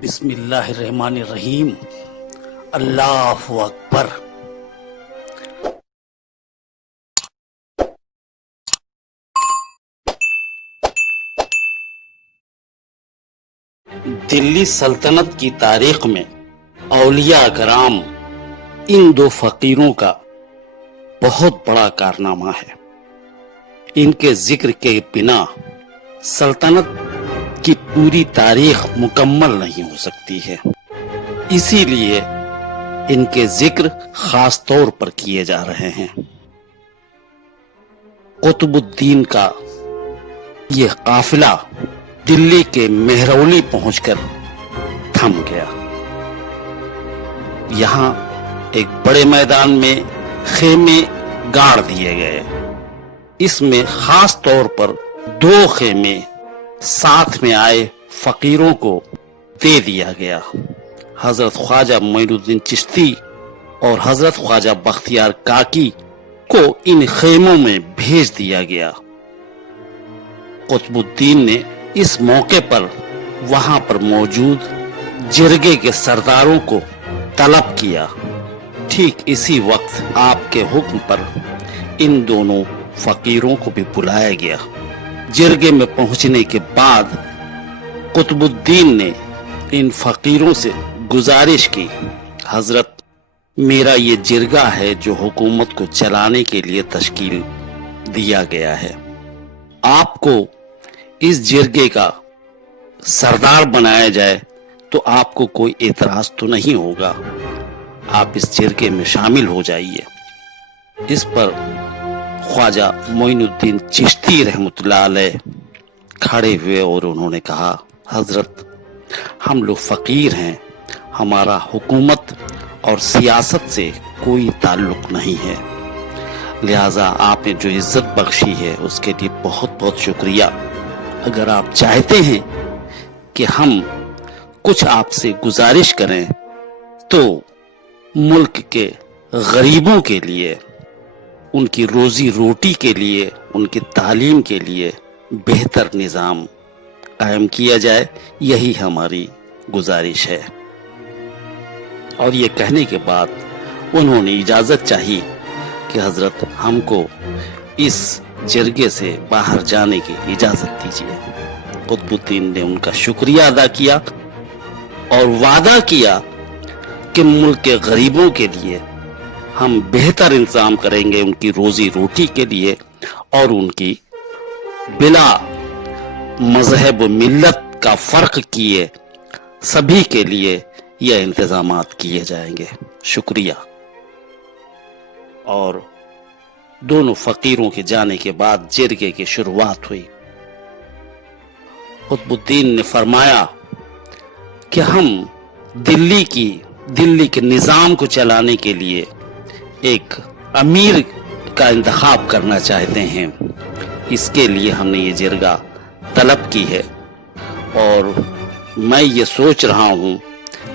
बिस्मिल्लाहिर्रहमानिर्रहीम। अल्लाहु अकबर। दिल्ली सल्तनत की तारीख में औलिया कराम इन दो फकीरों का बहुत बड़ा कारनामा है। इनके जिक्र के बिना सल्तनत की पूरी तारीख मुकम्मल नहीं हो सकती है, इसीलिए इनके जिक्र खास तौर पर किए जा रहे हैं। कुतुबुद्दीन का यह काफिला दिल्ली के मेहरौली पहुंचकर थम गया। यहाँ एक बड़े मैदान में खेमे गाड़ दिए गए। इसमें खास तौर पर दो खेमे साथ में आए फकीरों को दे दिया गया। हजरत ख्वाजा मोइनुद्दीन चिश्ती और हजरत ख्वाजा बख्तियार काकी को इन खेमों में भेज दिया गया। कुतुबुद्दीन ने इस मौके पर वहां पर मौजूद जिरगे के सरदारों को तलब किया। ठीक इसी वक्त आपके हुक्म पर इन दोनों फकीरों को भी बुलाया गया। जिरगे में पहुंचने के बाद कुतुबुद्दीन ने इन फकीरों से गुजारिश की, हजरत मेरा ये जिरगा है जो हुकूमत को चलाने के लिए तश्कील दिया गया है। आपको इस जिरगे का सरदार बनाया जाए तो आपको कोई एतराज तो नहीं होगा। आप इस जिरगे में शामिल हो जाइए। इस पर ख्वाजा मोइनुद्दीन चिश्ती रहमतुल्लाह अलैह खड़े हुए और उन्होंने कहा, हजरत हम लोग फकीर हैं, हमारा हुकूमत और सियासत से कोई ताल्लुक नहीं है, लिहाजा आपने जो इज्जत बख्शी है उसके लिए बहुत बहुत शुक्रिया। अगर आप चाहते हैं कि हम कुछ आपसे गुजारिश करें तो मुल्क के गरीबों के लिए, उनकी रोजी रोटी के लिए, उनकी तालीम के लिए बेहतर निज़ाम कायम किया जाए, यही हमारी गुजारिश है। और ये कहने के बाद उन्होंने इजाज़त चाही कि हजरत हमको इस जिरगे से बाहर जाने की इजाज़त दीजिए। कुतुबुद्दीन ने उनका शुक्रिया अदा किया और वादा किया कि मुल्क के गरीबों के लिए हम बेहतर इंतजाम करेंगे, उनकी रोजी रोटी के लिए, और उनकी बिला मजहब मिल्लत का फर्क किए सभी के लिए यह इंतजामात किए जाएंगे। शुक्रिया। और दोनों फकीरों के जाने के बाद जिरगे की शुरुआत हुई। कुतुबुद्दीन ने फरमाया कि हम दिल्ली के निजाम को चलाने के लिए एक अमीर का इंतखाब करना चाहते हैं। इसके लिए हमने ये जिरगा तलब की है और मैं ये सोच रहा हूँ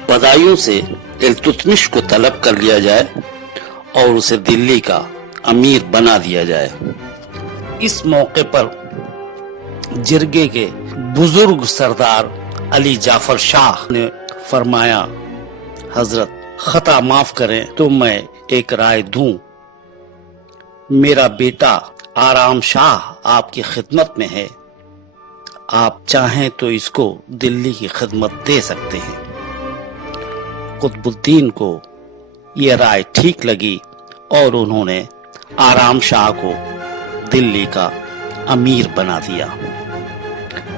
बदायूं से इल्तुतमिश को तलब कर लिया जाए और उसे दिल्ली का अमीर बना दिया जाए। इस मौके पर जिरगे के बुजुर्ग सरदार अली जाफर शाह ने फरमाया, हजरत खता माफ करें तो मैं एक राय दूं। मेरा बेटा आराम शाह आपकी खिदमत में है, आप चाहें तो इसको दिल्ली की खिदमत दे सकते हैं। कुतुबुद्दीन को यह राय ठीक लगी और उन्होंने आराम शाह को दिल्ली का अमीर बना दिया।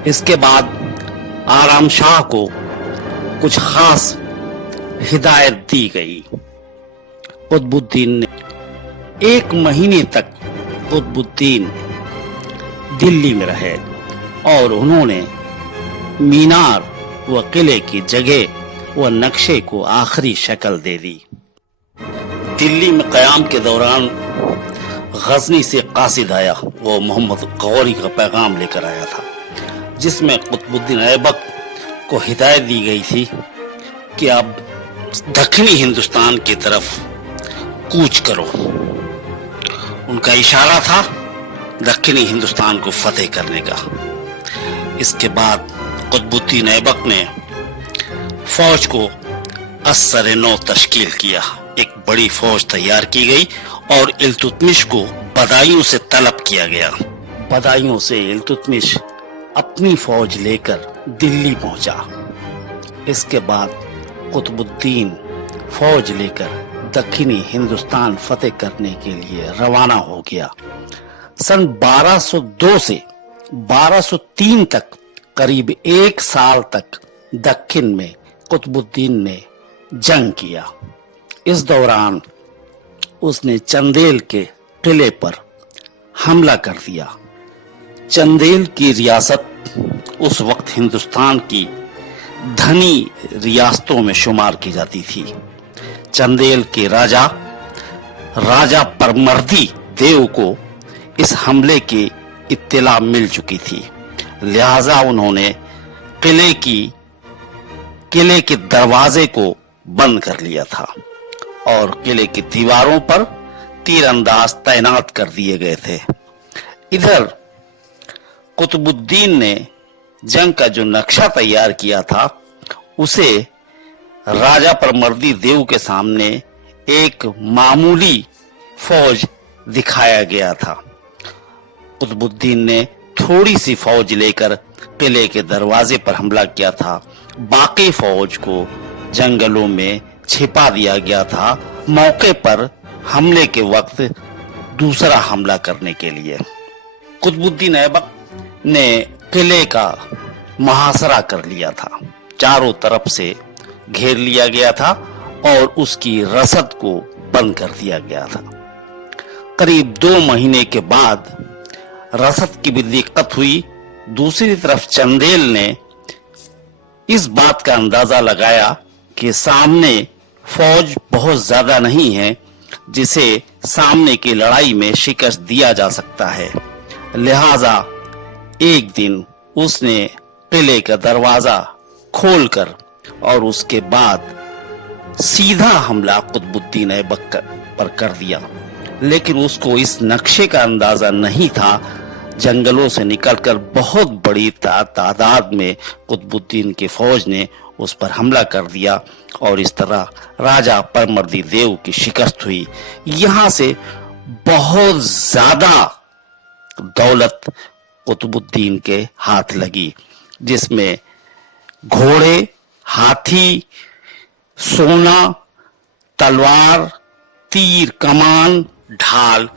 इसके बाद आराम शाह को कुछ खास हिदायत दी गई। कुतुबुद्दीन ने 1 महीने तक कुतुबुद्दीन दिल्ली में रहे और उन्होंने मीनार व किले की जगह व नक्शे को आखिरी शक्ल दे दी। दिल्ली में क़याम के दौरान गजनी से कासिद आया, वो मोहम्मद गौरी का पैगाम लेकर आया था, जिसमें कुतुबुद्दीन ऐबक को हिदायत दी गई थी कि अब दक्षिणी हिंदुस्तान की तरफ कूच करो। उनका इशारा था दक्षिणी हिंदुस्तान को फतेह करने का। इसके बाद कुतुबुद्दीन ऐबक ने फौज को असर-ए-नौ तश्कील किया। एक बड़ी फौज तैयार की गई और इल्तुतमिश को बदायूं से तलब किया गया। बदायूं से इल्तुतमिश अपनी फौज लेकर दिल्ली पहुंचा। इसके बाद कुतुबुद्दीन फौज लेकर दक्षिणी हिंदुस्तान फतेह करने के लिए रवाना हो गया। सन 1202 से 1203 तक करीब 1 साल तक दक्षिण में कुतुबुद्दीन ने जंग किया। इस दौरान उसने चंदेल के किले पर हमला कर दिया। चंदेल की रियासत उस वक्त हिंदुस्तान की धनी रियासतों में शुमार की जाती थी। चंदेल के राजा परमर्दी देव को इस हमले की इत्तला मिल चुकी थी, लिहाजा उन्होंने किले के दरवाजे को बंद कर लिया था और किले की दीवारों पर तीरंदाज तैनात कर दिए गए थे। इधर कुतुबुद्दीन ने जंग का जो नक्शा तैयार किया था उसे राजा परमर्दी देव के सामने एक मामूली फौज दिखाया गया था। कुतुबुद्दीन ने थोड़ी सी फौज लेकर किले के दरवाजे पर हमला किया था। बाकी फौज को जंगलों में छिपा दिया गया था, मौके पर हमले के वक्त दूसरा हमला करने के लिए। कुतुबुद्दीन ऐबक ने किले का मुहासरा कर लिया था, चारों तरफ से घेर लिया गया था और उसकी रसद को बंद कर दिया गया था। करीब 2 महीने के बाद रसद की भी दिक्कत हुई। दूसरी तरफ चंदेल ने इस बात का अंदाजा लगाया कि सामने फौज बहुत ज्यादा नहीं है जिसे सामने की लड़ाई में शिकस्त दिया जा सकता है, लिहाजा एक दिन उसने किले का दरवाजा खोलकर और उसके बाद सीधा हमला कुतुबुद्दीन ऐबक पर कर दिया। लेकिन उसको इस नक्शे का अंदाजा नहीं था। जंगलों से निकलकर बहुत बड़ी तादाद में कुतुबुद्दीन की फौज ने उस पर हमला कर दिया और इस तरह राजा परमर्दी देव की शिकस्त हुई। यहाँ से बहुत ज्यादा दौलत कुतुबुद्दीन के हाथ लगी, जिसमें घोड़े, हाथी, सोना, तलवार, तीर, कमान, ढाल,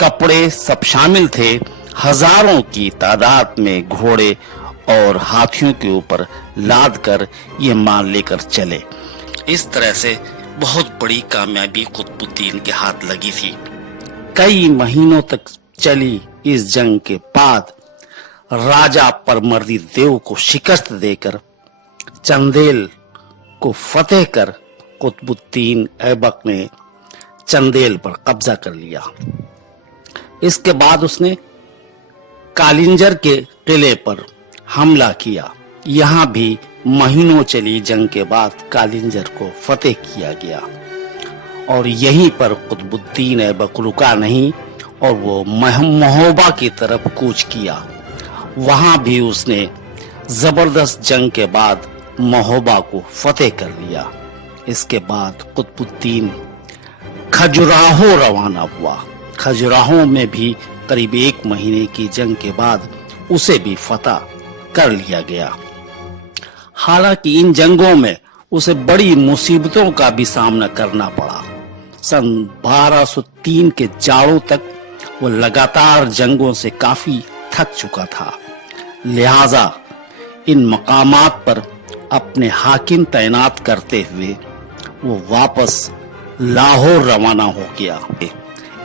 कपड़े सब शामिल थे। हजारों की तादाद में घोड़े और हाथियों के ऊपर लाद कर ये माल लेकर चले। इस तरह से बहुत बड़ी कामयाबी कुतुबुद्दीन के हाथ लगी थी। कई महीनों तक चली इस जंग के बाद राजा परमर्दी देव को शिकस्त देकर चंदेल को फतेह कर कुतुबुद्दीन ऐबक ने चंदेल पर कब्जा कर लिया। इसके बाद उसने कालिंजर के किले पर हमला किया। यहाँ भी महीनों चली जंग के बाद कालिंजर को फतेह किया गया और यहीं पर कुतुबुद्दीन ऐबक रुका नहीं और वो महोबा की तरफ कूच किया। वहां भी उसने जबरदस्त जंग के बाद महोबा को फतेह कर लिया। इसके बाद कुतुबुद्दीन खजुराहो रवाना हुआ। खजुराहो में भी करीब 1 महीने की जंग के बाद उसे भी फतह कर लिया गया। हालांकि इन जंगों में उसे बड़ी मुसीबतों का भी सामना करना पड़ा। सन 1203 के जाड़ों तक वो लगातार जंगों से काफी थक चुका था, लिहाजा इन मकामात पर अपने हाकिम तैनात करते हुए वो वापस लाहौर रवाना हो गया।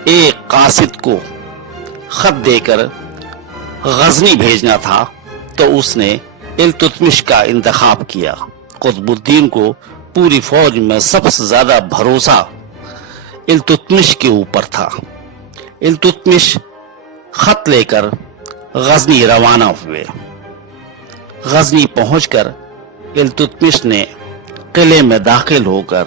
ایک قاصد کو خط دے کر غزنی بھیجنا تھا تو اس نے التتمش کا انتخاب کیا۔ قطب الدین کو پوری فوج میں سب سے زیادہ بھروسہ التتمش کے اوپر تھا۔ التتمش خط لے کر غزنی روانہ ہوئے۔ غزنی پہنچ کر التتمش نے قلعے میں داخل ہو کر